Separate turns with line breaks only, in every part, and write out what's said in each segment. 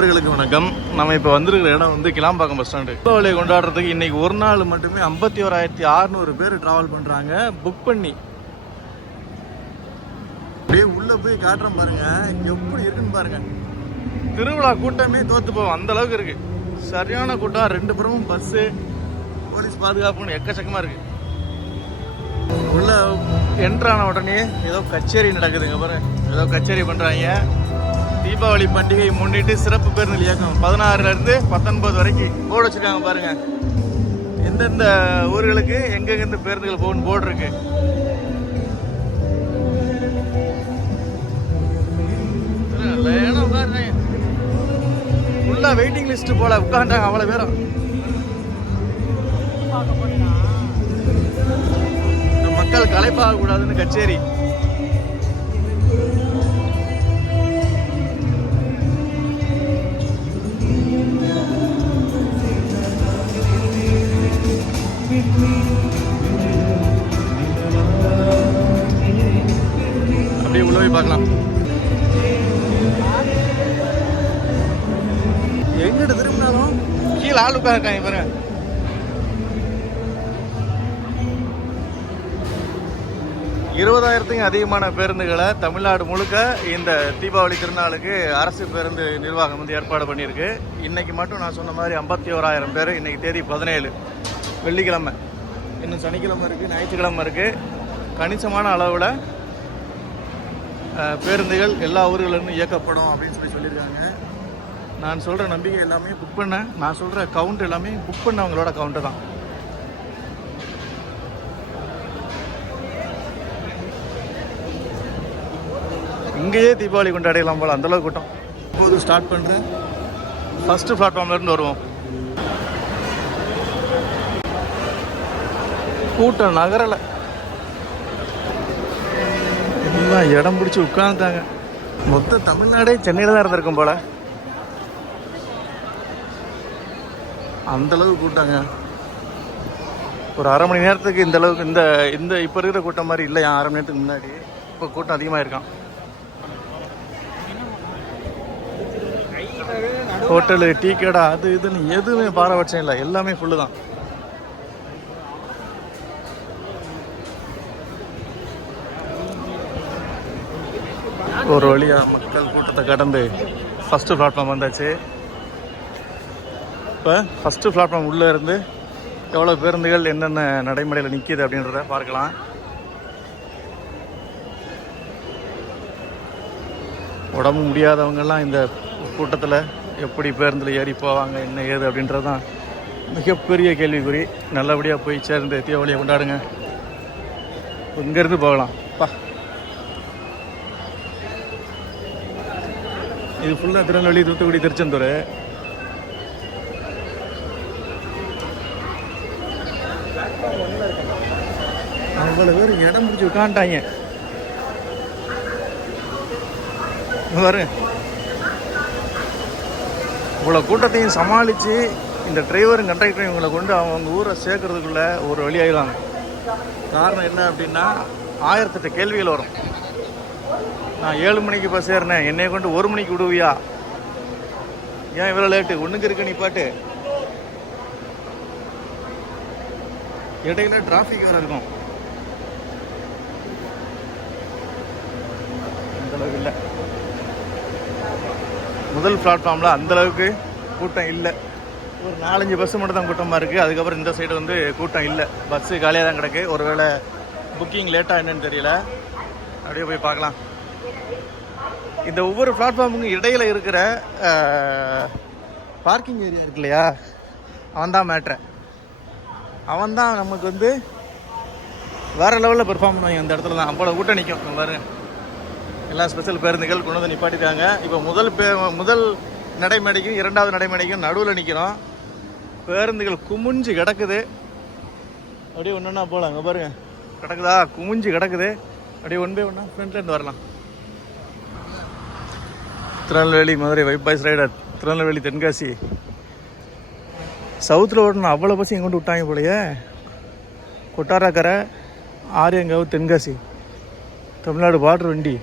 நண்பர்களுக்கு வணக்கம். நம்ம இப்போ வந்திருக்கிற இடம் வந்து கிளாம்பாக்கம் பஸ் ஸ்டாண்டு தீபாவளியை கொண்டாடுறதுக்கு இன்னைக்கு ஒரு நாள் மட்டுமே ஐம்பத்தி ஓராயிரத்தி அறுநூறு பேர் டிராவல் பண்ணுறாங்க புக் பண்ணி. அப்படியே உள்ளே போய் காட்டுறோம் பாருங்க. எப்படி இருக்குன்னு பாருங்க. திருவிழா கூட்டமே தோத்து போவோம் அந்த அளவுக்கு இருக்கு. சரியான கூட்டம். ரெண்டு பேரும் பஸ்ஸு போலீஸ் பாதுகாப்புன்னு எக்கச்சக்கமாக இருக்கு. உள்ள என்ட்ரான உடனே ஏதோ கச்சேரி நடக்குதுங்க பாருங்க. ஏதோ கச்சேரி பண்ணுறாங்க தீபாவளி பண்டிகை முன்னிட்டு சிறப்பு பேருந்து இயக்கம். பதினாறுல இருந்து பத்தொன்பது வரைக்கும் போர்டு வச்சிருக்காங்க பாருங்க. எந்தெந்த ஊர்களுக்கு எங்கெங்க பேருந்துகள் போகணும் போர்டு இருக்கு. லைனா ஃபுல்லா வெயிட்டிங் லிஸ்ட் போல உட்காந்துட்டாங்க அவ்வளவு பேரும். இந்த மக்கள் கலைப்பாக கூடாதுன்னு கச்சேரி. அப்படியே உள்ள போய் பார்க்கலாம். எங்கிட்ட திரும்பினாலும் கீழே ஆள் உட்காந்துருக்காங்க பாருங்க. இருபதாயிரத்துக்கும் அதிகமான பேருந்துகளை தமிழ்நாடு முழுக்க இந்த தீபாவளி திருநாளுக்கு அரசு பேருந்து நிர்வாகம் வந்து ஏற்பாடு பண்ணியிருக்கு. இன்னைக்கு மட்டும் நான் சொன்ன மாதிரி ஐம்பத்தி ஓராயிரம் பேர் இன்னைக்கு தேதி பதினேழு. வெள்ளிக்கிழமை. இன்னும் சனிக்கிழமை இருக்குது ஞாயிற்றுக்கிழமை இருக்குது கணிசமான அளவில் பேருந்துகள் எல்லா ஊர்களிலும் இயக்கப்படும் அப்படின்னு சொல்லி சொல்லியிருக்காங்க. நான் சொல்கிற நம்பிக்கை எல்லாமே புக் பண்ண நான் சொல்கிற கவுண்ட் எல்லாமே புக் பண்ணவங்களோட கவுண்ட்டு தான். இங்கேயே தீபாவளி கொண்டாடிடலாம் போல் அந்தளவு கூட்டம். இப்போது ஸ்டார்ட் பண்ணுறேன் ஃபஸ்ட்டு பிளாட்ஃபார்ம்லேருந்து வருவோம். கூட்டம் நகரலை. எல்லாம் இடம் பிடிச்சி உட்காந்துட்டாங்க மொத்த தமிழ்நாடே சென்னையில் தான் இருந்திருக்கும் போல. அந்தளவு கூட்டாங்க. ஒரு அரை மணி நேரத்துக்கு இந்த அளவுக்கு இந்த இந்த இப்போ இருக்கிற கூட்டம் மாதிரி இல்லை. அரை மணி நேரத்துக்கு முன்னாடி இப்போ கூட்டம் அதிகமாக இருக்கான். ஹோட்டலு டீ கடை அது இதுன்னு எதுவுமே பாரபட்சம் இல்லை. எல்லாமே ஃபுல்லு தான். ஒரு வழியாக மக்கள் கூட்டத்தை கடந்து ஃபஸ்ட்டு பிளாட்ஃபார்ம் வந்தாச்சு. இப்போ ஃபஸ்ட்டு பிளாட்ஃபார்ம் உள்ளே இருந்து எவ்வளோ பேருந்துகள் என்னென்ன நடைமுறையில் நிற்கிது அப்படின்றத பார்க்கலாம். உடம்பு முடியாதவங்கெல்லாம் இந்த கூட்டத்தில் எப்படி பேருந்தில் ஏறி போவாங்க என்ன ஏது அப்படின்றது தான் மிகப்பெரிய கேள்விக்குறி. நல்லபடியாக போய் சேர்ந்து தீபாவளியை கொண்டாடுங்க. இங்கேருந்து போகலாம். பா. இது ஃபுல்லாக திருநெல்வேலி தூத்துக்குடி திருச்செந்தூர். அவ்வளோ பேர் இடம் முடிச்சு உட்காந்துட்டாங்க. பாரு. இவ்வளோ கூட்டத்தையும் சமாளித்து இந்த டிரைவரும் கண்டக்டரும் இவங்களை கொண்டு அவங்க ஊரை சேர்க்கறதுக்குள்ள ஒரு வழி ஆயிடுவாங்க. காரணம் என்ன அப்படின்னா ஆயிரத்தெட்டு கேள்விகள் வரும். நான் ஏழு மணிக்கு பஸ் ஏறினேன். என்னை கொண்டு ஒரு மணிக்கு விடுவியா? ஏன் இவ்வளோ லேட்டு ஒன்றுக்கு இருக்க நீ பாட்டு. இடையில டிராஃபிக் வேறு இருக்கும். அந்தளவுக்கு இல்லை. முதல் பிளாட்ஃபார்மில் அந்தளவுக்கு கூட்டம் இல்லை. ஒரு நாலஞ்சு பஸ்ஸு மட்டும் தான் கூட்டமாக இருக்குது அதுக்கப்புறம் இந்த சைடு வந்து கூட்டம் இல்லை. பஸ்ஸு காலியாக தான் கிடக்கு. ஒருவேளை புக்கிங் லேட்டாக என்னன்னு தெரியல. அப்படியே போய் பார்க்கலாம். இந்த ஒவ்வொரு பிளாட்ஃபார்முக்கும் இடையில் இருக்கிற பார்க்கிங் ஏரியா இருக்கு இல்லையா? அவன் தான் மேட்ரு அவன் தான் நமக்கு வந்து வேற லெவலில் பெர்ஃபார்ம் பண்ணுவாங்க. அந்த இடத்துல தான். அவ்வளோ கூட்டம் நிற்கும் பாருங்க எல்லா ஸ்பெஷல் பேருந்துகள் கொண்டு வந்து நிப்பாட்டிட்டாங்க. இப்போ முதல் பே முதல் நடைமேடைக்கும் இரண்டாவது நடைமேடைக்கும் நடுவில் நிற்கிறோம் பேருந்துகள் குமிஞ்சு கிடக்குது. அப்படியே ஒன்றுன்னா போகலாம் அங்கே பாருங்க. கிடக்குதா? குமிஞ்சு கிடக்குது. அப்படியே ஒன் பை ஒன்றா ஃப்ரண்ட்லேருந்து வரலாம். Tirunelveli Madurai vibe rider Tirunelveli Tenkasi. சவுத்தில் ஓடணும் அவ்வளோ பஸ் எங்கே கொண்டு விட்டாங்க போலயே. கொட்டாரக்கரை ஆரியங்காவு தென்காசி. தமிழ்நாடு பார்டர் வண்டி.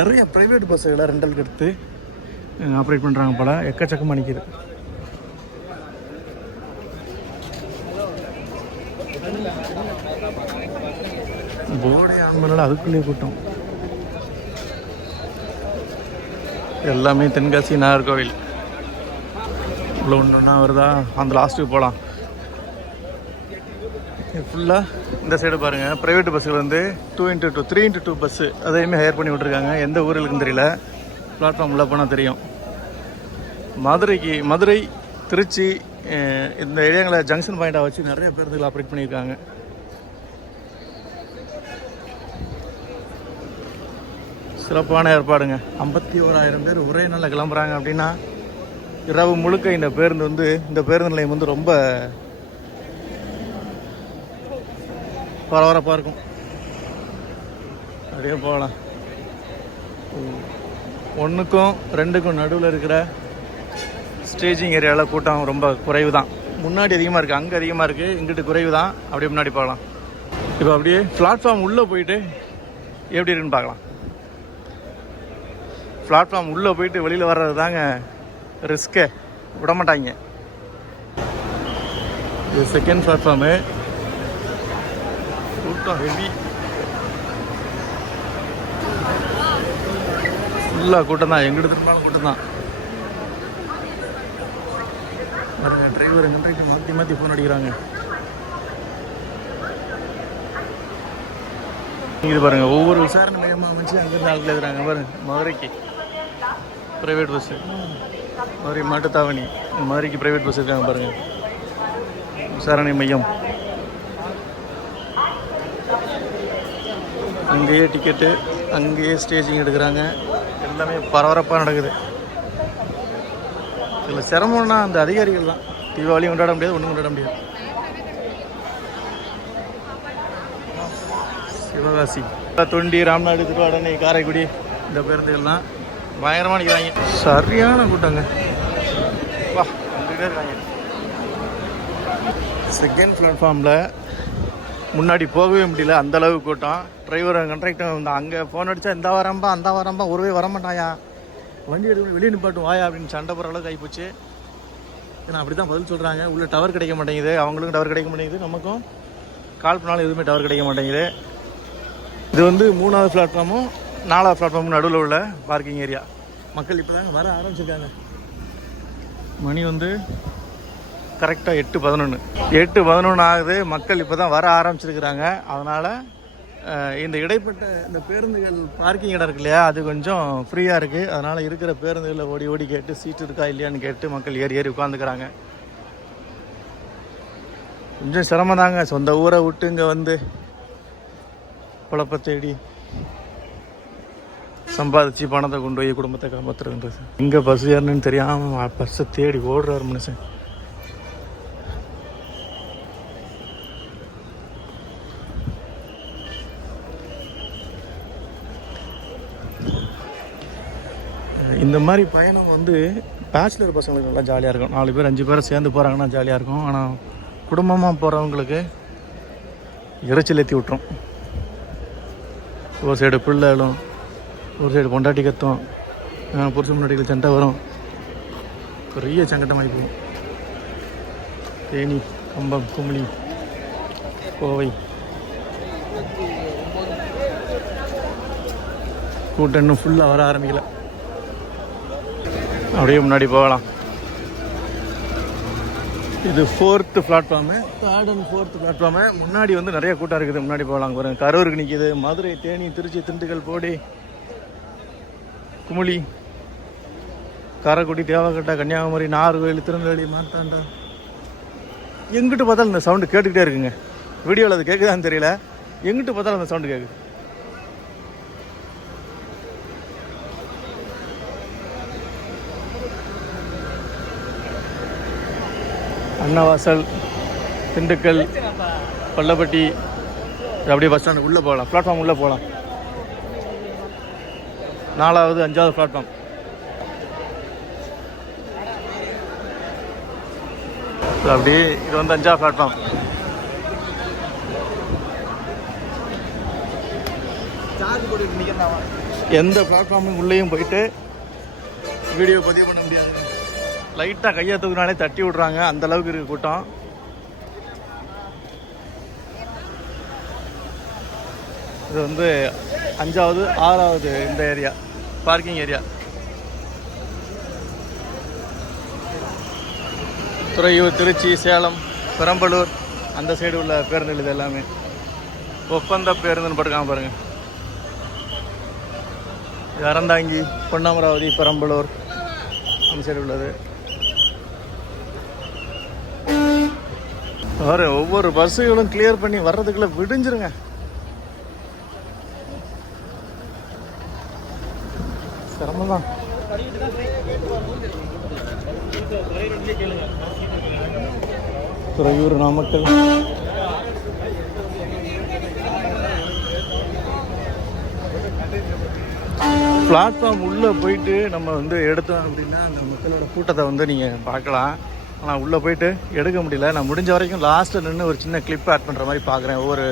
நிறைய ப்ரைவேட் பஸ்ஸுகளை ரெண்டலுக்கு எடுத்து ஆப்ரேட் பண்ணுறாங்க போல். எக்கச்சக்கமாக நிற்கிது போர்டே ஆன் பண்ணல அதுக்குள்ளேயே கூட்டம். எல்லாமே தென்காசி நாகர்கோவில் இவ்வளோ ஒன்று ஒன்றா வருதா? அந்த லாஸ்ட்டுக்கு போகலாம் ஃபுல்லாக இந்த சைடு பாருங்கள் ப்ரைவேட் பஸ்ஸுகள் வந்து two into two three into two bus அதையுமே ஹையர் பண்ணி விட்ருக்காங்க எந்த ஊர்களுக்குன்னு தெரியல. பிளாட்ஃபார்ம் உள்ள போனால் தெரியும். மதுரைக்கு மதுரை திருச்சி இந்த ஏரியாங்களை ஜங்ஷன் பாயிண்டாக வச்சு நிறைய பேருந்துகள் ஆப்ரேட் பண்ணியிருக்காங்க. சிறப்பான ஏற்பாடுங்க. ஐம்பத்தி ஓராயிரம் பேர் ஒரே நாளில் கிளம்புறாங்க அப்படின்னா இரவு முழுக்க இந்த பேருந்து வந்து இந்த பேருந்து நிலையம் வந்து ரொம்ப பரபரப்பாக இருக்கும். அப்படியே போகலாம். ஒன்றுக்கும் ரெண்டுக்கும் நடுவில் இருக்கிற ஸ்டேஜிங் ஏரியாவில் கூட்டம் ரொம்ப குறைவு தான் முன்னாடி அதிகமாக இருக்குது அங்கே அதிகமாக இருக்குது இங்கிட்டு குறைவு தான் அப்படியே முன்னாடி போகலாம். இப்போ அப்படியே பிளாட்ஃபார்ம் உள்ளே போயிட்டு எப்படி இருக்குன்னு பார்க்கலாம். பிளாட்ஃபார்ம் உள்ளே போயிட்டு வெளியில் வர்றது தாங்க ரிஸ்க்கே விட மாட்டாங்க. இது செகண்ட் பிளாட்ஃபார்மு கூட்டம் ஹெவி ஃபுல்லாக கூட்டம் தான். எங்கிட்ட திரும்பினாலும் கூட்டம் தான். பாருங்க டிரைவர் கண்ட்ரிக்கு மாற்றி மாற்றி ஃபோன் அடிக்கிறாங்க. இது பாருங்க ஒவ்வொரு விசாரணை மையமாக அமைச்சு அங்கேருந்து ஆட்கள் எழுதுறாங்க பாருங்க மதுரைக்கு. ப்ரைவேட் பஸ்ஸு மாதிரி மாட்டுத்தாவணி. இந்த மாதிரிக்கு ப்ரைவேட் பஸ் இருக்காங்க பாருங்கள் விசாரணை மையம். அங்கேயே டிக்கெட்டு அங்கேயே ஸ்டேஜிங் எடுக்கிறாங்க. எல்லாமே பரபரப்பாக நடக்குது. இதில் சிரமம்னா அந்த அதிகாரிகள் தான். தீபாவளியும் கொண்டாட முடியாது ஒன்றும் கொண்டாட முடியாது. சிவகாசி. தொண்டி ராம்நாடு திருவாடனை காரைக்குடி இந்த பேருந்துகள்லாம் பயங்கரமாக நிற்கிறாங்க சரியான கூட்டங்க. வா இருக்காங்க. செகண்ட் பிளாட்ஃபார்மில் முன்னாடி போகவே முடியல அந்த அளவுக்கு கூட்டம். டிரைவர் கண்ட்ராக்டர் வந்து அங்கே ஃபோன் அடித்தா இந்த வரம்பா அந்த வரம்பா ஒருவே வர மாட்டாயா வண்டி எடுத்து வெளியே நிப்பாட்டும் வாயா அப்படின்னு சண்டை போகிற அளவுக்கு ஆகிப்போச்சு ஏன்னா அப்படி தான் பதில் சொல்கிறாங்க உள்ள டவர் கிடைக்க மாட்டேங்குது. அவங்களுக்கும் டவர் கிடைக்க மாட்டேங்குது. நமக்கும் கால் பண்ணாலும் எதுவுமே டவர் கிடைக்க மாட்டேங்குது. இது வந்து மூணாவது பிளாட்ஃபார்மும் நாலா பிளாட்ஃபார்ம் நடுவில் உள்ள பார்க்கிங் ஏரியா மக்கள் இப்போ தாங்க வர ஆரம்பிச்சிருக்காங்க. மணி வந்து கரெக்டாக எட்டு பதினொன்று எட்டு பதினொன்று ஆகுது. மக்கள் இப்போ தான் வர ஆரம்பிச்சிருக்கிறாங்க. அதனால் இந்த இடைப்பட்ட இந்த பேருந்துகள் பார்க்கிங் இடம் இருக்கு இல்லையா? அது கொஞ்சம் ஃப்ரீயாக இருக்குது அதனால் இருக்கிற பேருந்துகளில் ஓடி ஓடி கேட்டு சீட் இருக்கா இல்லையான்னு கேட்டு மக்கள் ஏறி ஏறி உட்காந்துக்கிறாங்க கொஞ்சம் சிரமம் தாங்க சொந்த ஊரை விட்டு இங்கே வந்து குழப்ப தேடி சம்பாதிச்சு பணத்தை கொண்டு போய் குடும்பத்தை காப்பாற்றுறது எங்கே பஸ் ஏறணும்னு தெரியாமல் பஸ்ஸை தேடி ஓடுறாரு மனுஷன். இந்த மாதிரி பயணம் வந்து பேச்சுலர் பசங்களுக்கு நல்லா ஜாலியாக இருக்கும். நாலு பேர் அஞ்சு பேர் சேர்ந்து போகிறாங்கன்னா ஜாலியாக இருக்கும். ஆனால் குடும்பமாக போகிறவங்களுக்கு இறைச்சல் ஏற்றி விட்டுரும். ஒரு சைடு பிள்ளைகளும் ஒரு சைடு பொண்டாட்டி கத்தும். ஆஹ் புருஷ முன்னாடிகள் சண்டை வரும். பெரிய சங்கட்டமாகி போகும் தேனி கம்பம் குமிளி கோவை. கூட்டம் இன்னும் ஃபுல்லாக வர ஆரம்பிக்கல. அப்படியே முன்னாடி போகலாம். இது fourth platform third and fourth platform முன்னாடி வந்து நிறைய கூட்டம் இருக்குது. முன்னாடி போகலாம். பாருங்கள் கரூருக்கு நிற்கிது மதுரை தேனி திருச்சி திண்டுக்கல் போடி. குமுளி காரைக்குடி தேவக்கட்டை கன்னியாகுமரி நாகர்கோவில் திருநெல்வேலி மாத்தாண்டா எங்கிட்டு பார்த்தாலும் இந்த சவுண்டு கேட்டுக்கிட்டே இருக்குங்க. வீடியோவில் அது கேட்குதான்னு தெரியல. எங்கிட்டு பார்த்தாலும் அந்த சவுண்டு கேட்குது அன்னவாசல் திண்டுக்கல் பள்ளப்பட்டி அப்படியே பஸ் ஸ்டாண்டு உள்ளே போகலாம். பிளாட்ஃபார்ம் உள்ளே போகலாம். நாலாவது அஞ்சாவது பிளாட்ஃபார்ம் அப்படி இது வந்து அஞ்சாவது பிளாட்ஃபார்ம் சார்ஜ் எந்த பிளாட்ஃபார்மும் உள்ளேயும் போயிட்டு வீடியோ பதிவு பண்ண முடியாது. லைட்டாக கையை தூக்குனாலே தட்டி விட்றாங்க. அந்த அளவுக்கு இருக்கு கூட்டம். இது வந்து அஞ்சாவது ஆறாவது இந்த area parking area. Thuraiyur Tiruchi Salem Perambalur அந்த சைடு உள்ள பேருந்துகள் இது எல்லாமே. ஒப்பந்த பேருந்துன்னு போட்டுக்காம பாருங்க. இது அறந்தாங்கி பொன்னமராவதி பெரம்பலூர் அந்த சைடு உள்ளது. வர ஒவ்வொரு பஸ்ஸுகளும் கிளியர் பண்ணி வர்றதுக்குள்ள விடிஞ்சிருங்க சிரமம் தான் துறையூர் நாமக்கல். பிளாட்ஃபார்ம் உள்ளே போயிட்டு நம்ம வந்து எடுத்தோம் அப்படின்னா அந்த மக்களோட கூட்டத்தை வந்து நீங்கள் பார்க்கலாம். ஆனால் உள்ளே போயிட்டு எடுக்க முடியல. நான் முடிஞ்ச வரைக்கும் லாஸ்ட்டில் நின்று ஒரு சின்ன கிளிப் ஆட் பண்ணுற மாதிரி பார்க்குறேன் ஒவ்வொரு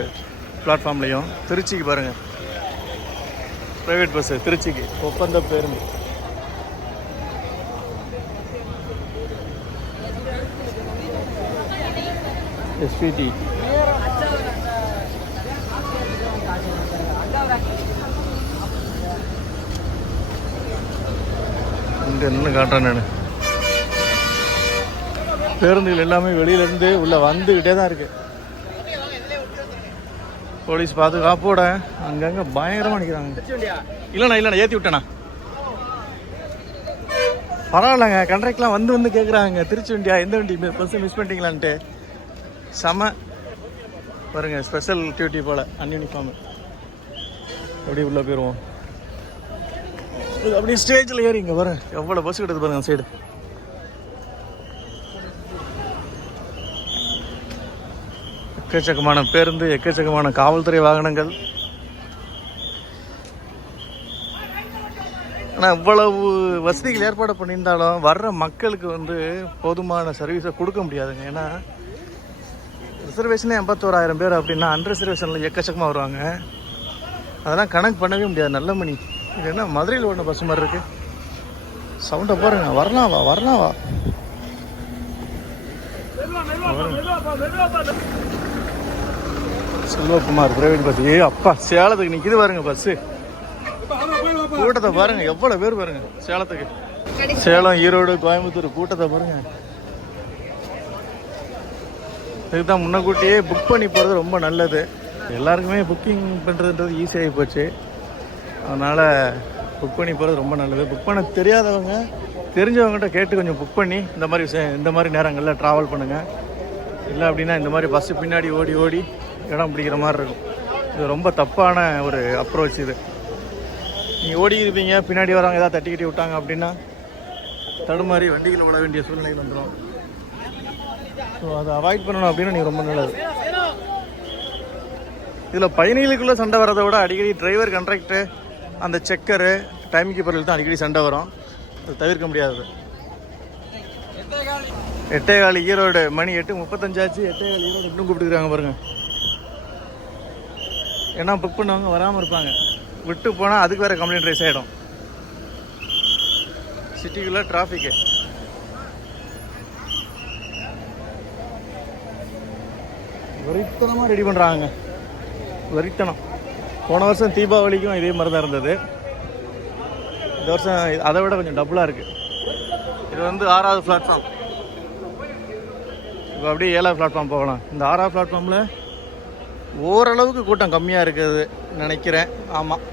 பிளாட்ஃபார்ம்லேயும் திருச்சிக்கு பாருங்கள் ப்ரைவேட் பஸ்ஸு திருச்சிக்கு. ஒப்பந்த பேருந்து. எஸ்பிடி இங்கே நின்று காட்டுறேன் நான். பேருந்துகள் எல்லாமே வெளியிலேருந்து உள்ளே வந்துக்கிட்டே தான் இருக்கு. போலீஸ் பாதுகாப்போட அங்கங்கே பயங்கரமாக நிற்கிறாங்க இல்லைண்ணா இல்லைண்ணா ஏற்றி விட்டேண்ணா. பரவாயில்லைங்க கண்ட்ராக்ட்லாம் வந்து வந்து கேட்குறாங்க திருச்சி வண்டியா எந்த வண்டி? பஸ்ஸு மிஸ் பண்ணிட்டீங்களான்ட்டு. செம. பாருங்க ஸ்பெஷல் டியூட்டி போல் அன்யூனிஃபார்ம் அப்படி உள்ளே போயிடுவோம் அப்படியே ஸ்டேஜில் ஏறிங்க இங்கே எவ்வளோ பஸ் கிட்டது பாருங்க சைடு எக்கச்சக்கமான பேருந்து எக்கச்சக்கமான காவல்துறை வாகனங்கள். ஆனால் இவ்வளவு வசதிகள் ஏற்பாடு பண்ணியிருந்தாலும் வர்ற மக்களுக்கு வந்து போதுமான சர்வீஸை கொடுக்க முடியாதுங்க. ஏன்னா ரிசர்வேஷனே எண்பத்தோராயிரம் பேர் அப்படின்னா அன்ரிசர்வேஷனில் எக்கச்சக்கமாக வருவாங்க. அதெல்லாம் கணக்கு பண்ணவே முடியாது நல்ல மணி. இது என்ன மதுரையில் ஓடின பஸ் மாதிரி இருக்கு. சவுண்டை பாருங்க வரலாம் வா வரலாம் வா. Selvakumar private bus. ஏ அப்பா சேலத்துக்கு நிற்கிது பாருங்க பஸ்ஸு கூட்டத்தை பாருங்க எவ்வளோ பேர் பாருங்க சேலத்துக்கு. சேலம் ஈரோடு கோயம்புத்தூர் கூட்டத்தை பாருங்க. இதுதான் முன்னக்கூட்டியே புக் பண்ணி போகிறது ரொம்ப நல்லது. எல்லாருக்குமே புக்கிங் பண்ணுறதுன்றது ஈஸியாகி போச்சு. அதனால் புக் பண்ணி போகிறது ரொம்ப நல்லது. புக் பண்ண தெரியாதவங்க தெரிஞ்சவங்ககிட்ட கேட்டு கொஞ்சம் புக் பண்ணி இந்த மாதிரி விஷயம் இந்த மாதிரி நேரங்களில் ட்ராவல் பண்ணுங்கள் இல்லை அப்படின்னா இந்த மாதிரி பஸ்ஸு பின்னாடி ஓடி ஓடி இடம் பிடிக்கிற மாதிரி இருக்கும். இது ரொம்ப தப்பான ஒரு அப்ரோச் இது. நீங்கள் ஓடி இருப்பீங்க பின்னாடி வரவங்க ஏதாவது தட்டி கட்டி விட்டாங்க அப்படின்னா தடுமாறி வண்டிகள் விட வேண்டிய சூழ்நிலை வந்துடும் ஸோ அதை அவாய்ட் பண்ணணும் அப்படின்னா நீ ரொம்ப நல்லது. இதில் பயணிகளுக்குள்ளே சண்டை வரதை விட அடிக்கடி டிரைவர் கண்ட்ராக்டரு அந்த செக்கரு டைம் கீப்பரில் தான் அடிக்கடி சண்டை வரும். அது தவிர்க்க முடியாது. எட்டே கால் ஈரோடு மணி எட்டு முப்பத்தஞ்சாச்சு எட்டே கால் ஈரோடு இன்னும் கூப்பிட்டுக்கிறாங்க பாருங்க. ஏன்னா புக் பண்ணவங்க வராமல் இருப்பாங்க. விட்டு போனால் அதுக்கு வேறு கம்ப்ளைண்ட் ரைஸ் ஆகிடும் சிட்டிக்குள்ளே டிராஃபிக்கு வெறித்தனமாக ரெடி பண்ணுறாங்க வெறித்தனம். போன வருஷம் தீபாவளிக்கும் இதே மாதிரி தான் இருந்தது. இந்த வருஷம் அதை விட கொஞ்சம் டபுளாக இருக்குது இது வந்து ஆறாவது பிளாட்ஃபார்ம் இப்போ அப்படியே ஏழாவது பிளாட்ஃபார்ம் போகலாம். இந்த ஆறாவது பிளாட்ஃபார்மில் ஓரளவுக்கு கூட்டம் கம்மியாக இருக்குது நினைக்கிறேன். ஆமாம்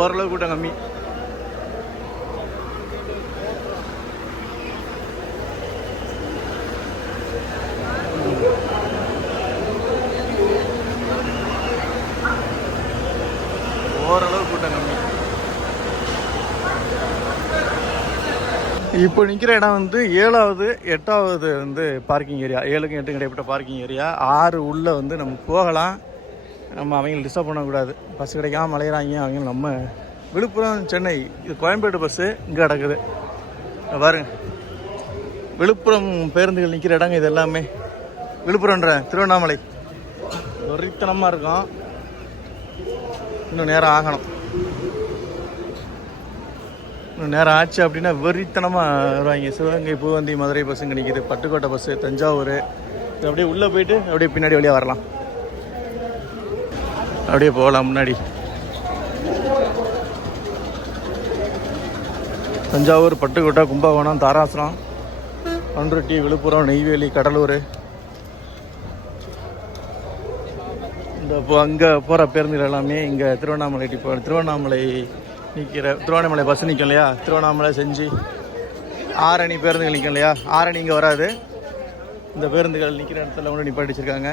ஓரளவு கூட்டம் கம்மி ஓரளவு கூட்டம் கம்மி இப்போ நிற்கிற இடம் வந்து ஏழாவது எட்டாவது வந்து பார்க்கிங் ஏரியா ஏழுக்கும் எட்டுக்கும் இடைப்பட்ட பார்க்கிங் ஏரியா ஆறு உள்ளே வந்து நம்ம போகலாம். நம்ம அவங்களை டிஸ்டர்ப் பண்ணக்கூடாது. பஸ் கிடைக்காம அலையிறாங்க. அவங்க நம்ம விழுப்புரம் சென்னை இது கோயம்பேடு பஸ்ஸு இங்கே கிடக்குது. பாருங்க. விழுப்புரம் பேருந்துகள் நிற்கிற இடங்க இது எல்லாமே. விழுப்புரம்ன்ற திருவண்ணாமலை. ஒரித்தனமாக இருக்கும். இன்னும் நேரம் ஆகணும். இன்னும் நேரம் ஆச்சு அப்படின்னா வெறித்தனமாக வருவாங்க. சிவகங்கை பூவந்தி மதுரை பஸ்ஸுங்க நிற்கிது பட்டுக்கோட்டை பஸ்ஸு தஞ்சாவூர். இது அப்படியே உள்ளே போயிட்டு அப்படியே பின்னாடி வழியாக வரலாம். அப்படியே போகலாம் முன்னாடி. தஞ்சாவூர் பட்டுக்கோட்டை கும்பகோணம் தாராசுரம் பண்ருட்டி விழுப்புரம் நெய்வேலி கடலூர். இந்த இப்போ அங்கே போகிற பேருந்துகள் எல்லாமே இங்கே திருவண்ணாமலை டிப்போ திருவண்ணாமலை நிற்கிற திருவண்ணாமலை பஸ் நிற்கும் இல்லையா? திருவண்ணாமலை செஞ்சு ஆரணி பேருந்துகள் நிற்கும் இல்லையா? ஆரணி இங்கே வராது. இந்த பேருந்துகள் நிற்கிற இடத்துல ஒன்று நிப்பாட்டிச்சிருக்காங்க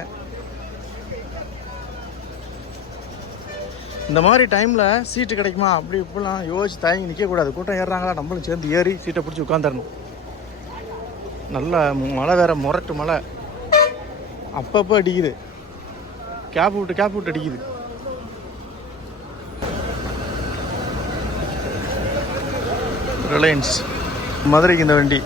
இந்த மாதிரி டைமில் சீட்டு கிடைக்குமா? அப்படி இப்படிலாம் யோசிச்சு தயங்கி நிற்கக்கூடாது கூட்டம் ஏறுறாங்களா? நம்மளும் சேர்ந்து ஏறி சீட்டை பிடிச்சி உட்காந்துடணும் நல்ல மழை வேற முரட்டு மழை. அப்பப்போ அடிக்குது. கேப் விட்டு கேப் விட்டு அடிக்குது. ரிலையன்ஸ் மதுரைக்கு இந்த வண்டி.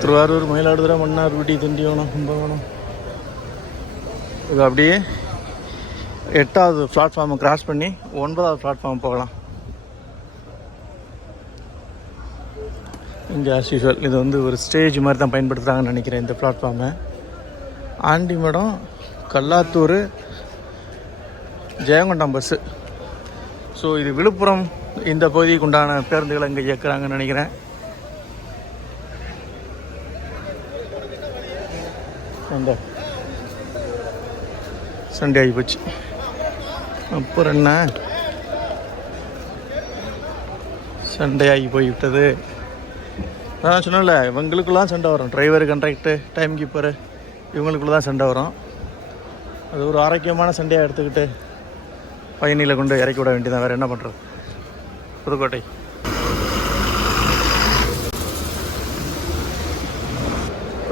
திருவாரூர் மயிலாடுதுறை மன்னார் ஊட்டி திண்டிவனம் கும்பகோணம். இது அப்படியே எட்டாவது பிளாட்ஃபார்மை கிராஸ் பண்ணி ஒன்பதாவது பிளாட்ஃபார்ம் போகலாம். இங்கே ஆஸ் யூஷுவல் இது வந்து ஒரு ஸ்டேஜ் மாதிரி தான் பயன்படுத்துகிறாங்கன்னு நினைக்கிறேன் இந்த பிளாட்ஃபார்மை ஆண்டிமடம் கல்லாத்தூர் ஜெயங்கொண்டம் பஸ்ஸு ஸோ இது விழுப்புரம் இந்த பகுதிக்கு உண்டான பேருந்துகளை இங்கே இயக்குறாங்கன்னு நினைக்கிறேன். அந்த சண்டே ஆகி போச்சு. அப்புறம் என்ன? சண்டே ஆகி போய்விட்டது. நான் சொன்னல இவங்களுக்குலாம் சண்டை வரும். டிரைவர் கண்ட்ராக்டு டைம் கீப்பரு இவங்களுக்குள்ள தான் சண்டை வரும். அது ஒரு ஆரோக்கியமான சண்டையாக எடுத்துக்கிட்டு பயணியில் கொண்டு இறக்கி விட வேண்டியதான் வேறு என்ன பண்ணுறது புதுக்கோட்டை.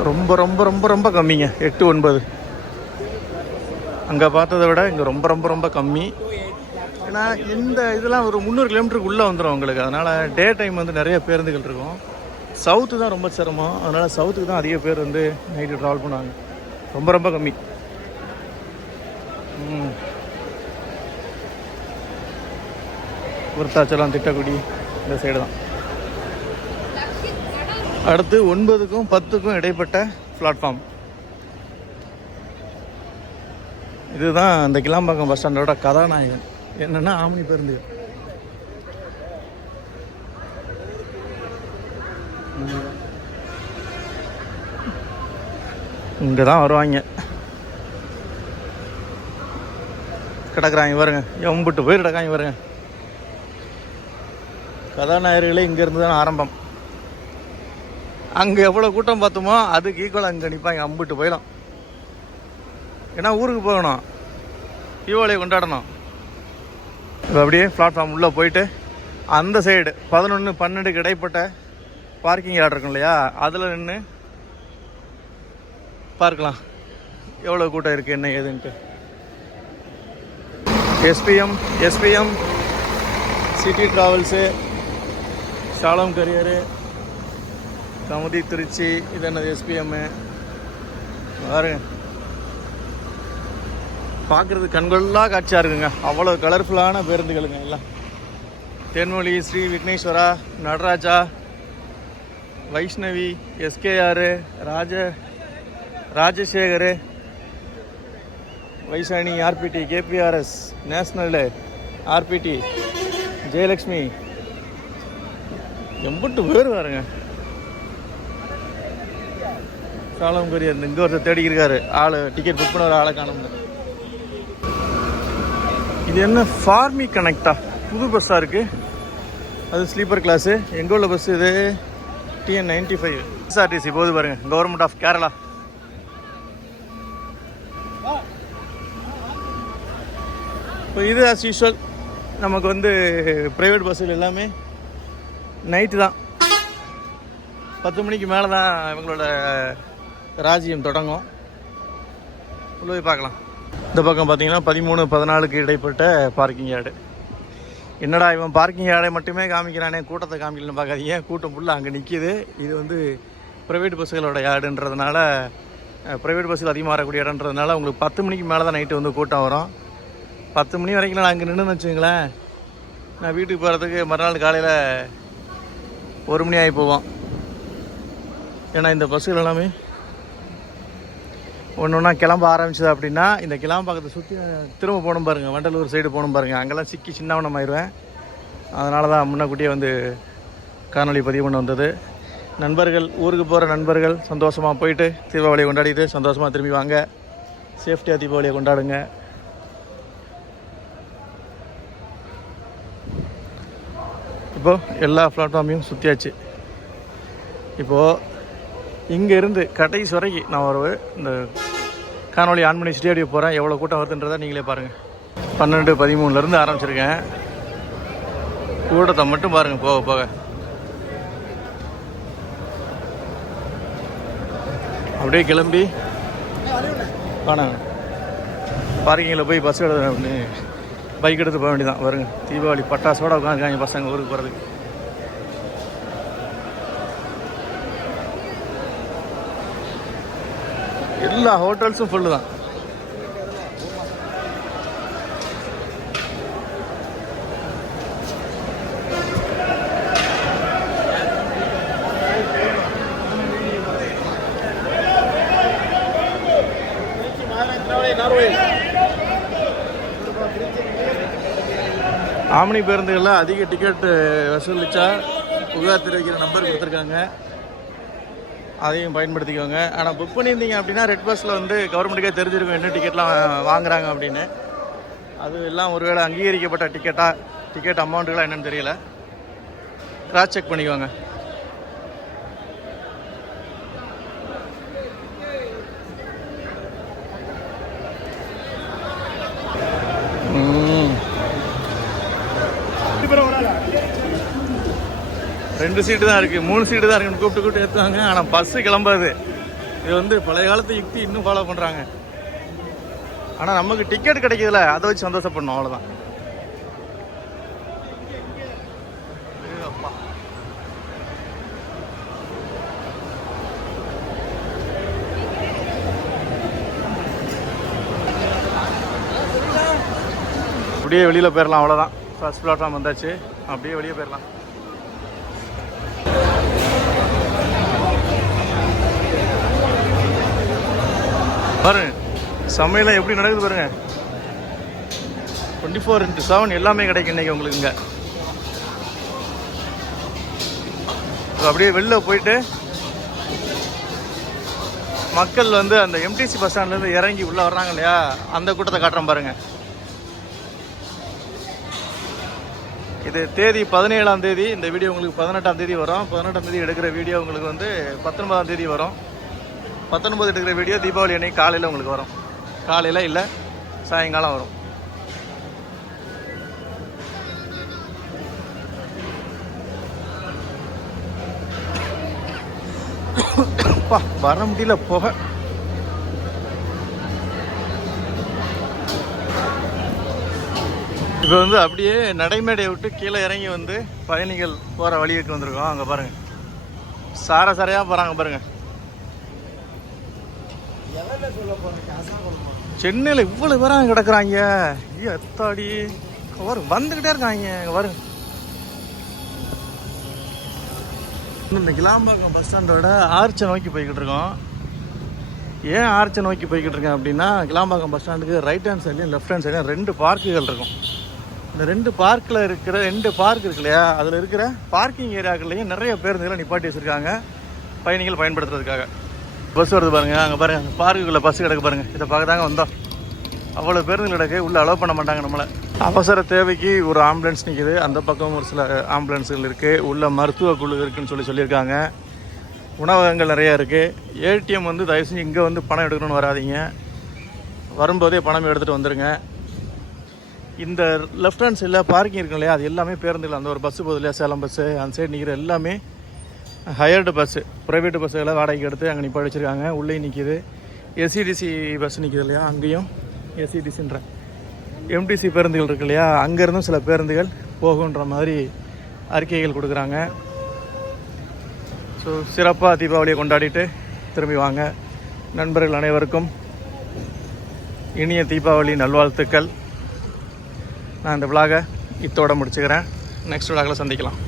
ரொம்ப ரொம்ப ரொம்ப ரொம்ப கம்மிங்க. எட்டு ஒன்பது. அங்கே பார்த்ததை விட இங்கே ரொம்ப ரொம்ப ரொம்ப கம்மி. ஏன்னா இந்த இதெல்லாம் ஒரு முந்நூறு கிலோமீட்டருக்கு உள்ளே வந்துடும் உங்களுக்கு. அதனால் டே டைம் வந்து நிறைய பேருந்துகள் இருக்கும். சவுத்து தான் ரொம்ப சிரமம். அதனால் சவுத்துக்கு தான் அதிக பேர் வந்து நைட்டு ட்ராவல் பண்ணுவாங்க. ரொம்ப ரொம்ப கம்மி. ம். விருத்தாச்சலம் திட்டக்குடி இந்த சைடு தான். அடுத்து ஒன்பதுக்கும் பத்துக்கும் இடைப்பட்ட பிளாட்ஃபார்ம் இதுதான் அந்த கிளாம்பாக்கம் பஸ் ஸ்டாண்டோட கதாநாயகன். என்னன்னா ஆமணி பேருந்து இங்கே தான் வருவாங்க. கிடக்குறாங்க பாருங்க எம்பிட்டு போய் கிடக்காங்க பாருங்க கதாநாயகர்களே இங்கேருந்து தான் ஆரம்பம். அங்கே எவ்வளோ கூட்டம் பார்த்தோமோ அதுக்கு ஈக்குவலாக அங்கே நிற்பாங்க அம்பிட்டு போயிடும். ஏன்னா ஊருக்கு போகணும். தீபாவளியை கொண்டாடணும். இப்போ அப்படியே பிளாட்ஃபார்ம் உள்ளே போயிட்டு அந்த சைடு பதினொன்று பன்னெண்டுக்கு இடைப்பட்ட பார்க்கிங் யார்ட் இருக்கும் இல்லையா? அதில் நின்று பார்க்கலாம். எவ்வளோ கூட்டம் இருக்குது என்ன ஏதுன்ட்டு. எஸ்பிஎம் எஸ்பிஎம் சிட்டி ட்ராவல்ஸு ஷாலம் கரியரு கமுதி திருச்சி இது என்னது எஸ்பிஎம்மு பாருங்க. பார்க்குறது கண்கொள்ளா காட்சியாக இருக்குங்க. அவ்வளோ கலர்ஃபுல்லான பேருந்துகளுங்க எல்லாம். தென்மொழி Sri Vigneshwara Nataraja Vaishnavi SKR Raja Rajasekar வைசாணி RPT KPRS national RPT Jayalakshmi எம்பட்டு பேர் பாருங்க சாலம் கொரியர் இங்கே ஒருத்தர் தேடிக்கிருக்காரு ஆள் டிக்கெட் புக் பண்ண ஒரு ஆளை காணும். இது என்ன ஃபார்மி கனெக்டா புது பஸ்ஸாக இருக்குது அது ஸ்லீப்பர் கிளாஸு எங்கே உள்ள பஸ் இது? டிஎன் நைன்டி ஃபைவ் எஸ்ஆர்டிசி போது பாருங்கள் கவர்மெண்ட் ஆஃப் கேரளா இப்போ இது ஆஸ் யூஷுவல் நமக்கு வந்து ப்ரைவேட் பஸ்ஸில் எல்லாமே நைட்டு தான். பத்து மணிக்கு மேலே தான் இவங்களோட ராஜ்யம் தொடங்கும். உள்ள போய் பார்க்கலாம். இந்த பக்கம் பார்த்தீங்கன்னா பதிமூணு பதினாலுக்கு இடைப்பட்ட பார்க்கிங் யார்டு என்னடா இவன் பார்க்கிங் யார்டை மட்டுமே காமிக்கிறானே கூட்டத்தை காமிக்கலன்னு பார்க்காதீங்க. கூட்டம் ஃபுல்லாக அங்கே நிற்கிது இது வந்து ப்ரைவேட் பஸ்ஸுகளோட யார்டுன்றதுனால ப்ரைவேட் பஸ்ஸில் அதிகமாக வரக்கூடிய இடன்றதுனால உங்களுக்கு பத்து மணிக்கு மேலே தான் நைட்டு வந்து கூட்டம் வரும். பத்து மணி வரைக்கும் நான் அங்கே நின்றுன்னு வச்சுங்களேன் நான் வீட்டுக்கு போகிறதுக்கு மறுநாள் காலையில் ஒரு மணி ஆகி போவோம் ஏன்னா இந்த பஸ்ஸுகள் எல்லாமே ஒன்று ஒன்றா கிளம்ப ஆரம்பிச்சது அப்படின்னா இந்த கிளம்ப பக்கத்தை சுற்றி திரும்ப போகணும் பாருங்கள் வண்டலூர் சைடு போகணும் பாருங்கள் அங்கெல்லாம் சிக்கி சின்னவனம் ஆயிடுவேன் அதனால தான் முன்னக்கூட்டியே வந்து காணொலி பதிவு பண்ண வந்தது. நண்பர்கள் ஊருக்கு போகிற நண்பர்கள் சந்தோஷமாக போயிட்டு தீபாவளியை கொண்டாடிட்டு சந்தோஷமாக திரும்பி வாங்க. சேஃப்டியாக தீபாவளியை கொண்டாடுங்க. இப்போது எல்லா பிளாட்ஃபார்மையும் சுற்றியாச்சு இப்போது இங்கேருந்து கடைசி வரைக்கும் நான் ஒரு இந்த காணொலி ஆன் பண்ணி ஸ்டேடியோ போகிறேன் எவ்வளோ கூட்டம் வருதுன்றதை நீங்களே பாருங்கள் பன்னெண்டு பதிமூணுலேருந்து ஆரம்பிச்சிருக்கேன். கூட்டத்தை மட்டும் பாருங்கள் போக போக. அப்படியே கிளம்பி வாணாங்க பார்க்கிங்கில் போய் பஸ் எடுத்து பைக் எடுத்து போக வேண்டியதான் வருங்க. தீபாவளி பட்டாசோட உட்காந்துருக்காங்க பசங்க ஊருக்கு போகிறதுக்கு எல்லா ஹோட்டல்ஸும் ஃபுல்லு தான். ஆம்னி பேருந்துகளில் அதிக டிக்கெட் வசூலிச்சா புகார் தெரிவிக்கிற நம்பர் கொடுத்துருக்காங்க. அதையும் பயன்படுத்திக்கோங்க. ஆனால் புக் பண்ணியிருந்தீங்க அப்படின்னா ரெட் பஸ்ஸில் வந்து கவர்மெண்ட்டுக்கே தெரிஞ்சிருக்கும் என்ன டிக்கெட்லாம் வாங்குறாங்க அப்படின்னு. அது எல்லாம் ஒருவேளை அங்கீகரிக்கப்பட்ட டிக்கெட்டாக டிக்கெட் அமௌண்ட்டுலாம் என்னென்னு தெரியல. கிராஸ் செக் பண்ணிக்கோங்க. ரெண்டு சீட்டு தான் இருக்குது மூணு சீட்டு தான் இருக்குன்னு கூப்பிட்டு கூப்பிட்டு ஏற்றுவாங்க ஆனால் பஸ்ஸு கிளம்பாது. இது வந்து பழைய காலத்து யுக்தி இன்னும் ஃபாலோ பண்ணுறாங்க ஆனால் நமக்கு டிக்கெட் கிடைக்குதுல அதை வச்சு சந்தோஷப்படணும். அவ்வளோதான் அப்படியே வெளியில் போயிடலாம் அவ்வளோதான் ஃபஸ்ட் பிளாட்ஃபார்ம் வந்தாச்சு. அப்படியே வெளியே போயிடலாம் பாருங்க. சமையலாம் எப்படி நடக்குது பாருங்க. டுவெண்ட்டி ஃபோர் இன்ட்டு செவன் எல்லாமே கிடைக்கும் இன்றைக்கி உங்களுக்கு இங்கே. அப்படியே வெளில போயிட்டு மக்கள் வந்து அந்த எம்டிசி பஸ் ஸ்டாண்ட்லேருந்து இறங்கி உள்ளே வர்றாங்க இல்லையா? அந்த கூட்டத்தை காட்டுறேன் பாருங்க. இது தேதி பதினேழாம் தேதி. இந்த வீடியோ உங்களுக்கு பதினெட்டாம் தேதி வரும். பதினெட்டாம் தேதி எடுக்கிற வீடியோ உங்களுக்கு வந்து பத்தொன்பதாம் தேதி வரும். பத்தொன்பது எடுக்கிற வீடியோ தீபாவளி அன்னைக்கு காலையில் உங்களுக்கு வரும். காலையில் இல்லை சாயங்காலம் வரும். அப்பா வர முடியல புகை. இப்போ வந்து அப்படியே நடைமேடையை விட்டு கீழே இறங்கி வந்து பயணிகள் போகிற வழிக்கு வந்திருக்கோம். அங்கே பாருங்கள் சார சாரையாக போகிறாங்க பாருங்கள் சென்னையில் இவ்வளோ பேராக கிடக்குறாங்க. ஐயோ எத்தாடி? வரும் வந்துக்கிட்டே இருக்காங்க. இங்கே வரும் இந்த கிளாம்பாக்கம் பஸ் ஸ்டாண்டோட ஆர்ச்சை நோக்கி போய்கிட்டு இருக்கோம். ஏன் ஆர்ச்சை நோக்கி போய்கிட்டு இருக்கேன் அப்படின்னா கிளாம்பாக்கம் பஸ் ஸ்டாண்டுக்கு ரைட் ஹேண்ட் சைட்லையும் லெஃப்ட் ஹேண்ட் சைட்லையும் ரெண்டு பார்க்குகள் இருக்கும். இந்த ரெண்டு பார்க்கில் இருக்கிற ரெண்டு பார்க் இருக்கு இல்லையா? அதில் இருக்கிற பார்க்கிங் ஏரியாக்கள்லையும் நிறைய பேருந்துகளை நிப்பாட்டி வச்சுருக்காங்க. பயணிகள் பயன்படுத்துறதுக்காக. பஸ் வருது பாருங்க. அங்கே பாருங்கள் அந்த பார்க்குக்குள்ளே பஸ் கிடக்கு பாருங்கள் இதை பார்க்க தாங்க வந்தோம் அவ்வளோ பேருந்து கிடக்கு. உள்ளே அலோவ் பண்ண மாட்டாங்க நம்மளை. அவசர தேவைக்கு ஒரு ஆம்புலன்ஸ் நிற்கிது அந்த பக்கம் ஒரு சில ஆம்புலன்ஸுகள் இருக்குது உள்ள மருத்துவ குழு இருக்குன்னு சொல்லி சொல்லியிருக்காங்க. உணவகங்கள் நிறையா இருக்குது ஏடிஎம் வந்து தயவு செஞ்சு இங்கே வந்து பணம் எடுக்கணும்னு வராதீங்க. வரும்போதே பணம் எடுத்துகிட்டு வந்துடுங்க இந்த லெஃப்ட் ஹேண்ட் சைடில் பார்க்கிங் இருக்கும் இல்லையா? அது எல்லாமே பேருந்துகள். அந்த ஒரு பஸ்ஸு போகுது இல்லையா? சேலம் பஸ்ஸு அந்த சைடு நிற்கிற எல்லாமே ஹையர்டு பஸ்ஸு ப்ரைவேட்டு பஸ்ஸுகளை வாடகைக்கு எடுத்து அங்கே நிப்பாடி வச்சுருக்காங்க. உள்ளே நிற்கிது எஸ்சிடிசி பஸ் நிற்கிது இல்லையா? அங்கேயும் எஸ்சிடிசின்ற எம்டிசி பேருந்துகள் இருக்கு இல்லையா? அங்கேருந்தும் சில பேருந்துகள் போகுன்ற மாதிரி அறிக்கைகள் கொடுக்குறாங்க. ஸோ சிறப்பாக தீபாவளியை கொண்டாடிட்டு திரும்பி வாங்க. நண்பர்கள் அனைவருக்கும் இனிய தீபாவளி நல்வாழ்த்துக்கள். நான் இந்த விழாக இத்தோட முடிச்சுக்கிறேன். நெக்ஸ்ட் விழாக்களை சந்திக்கலாம்.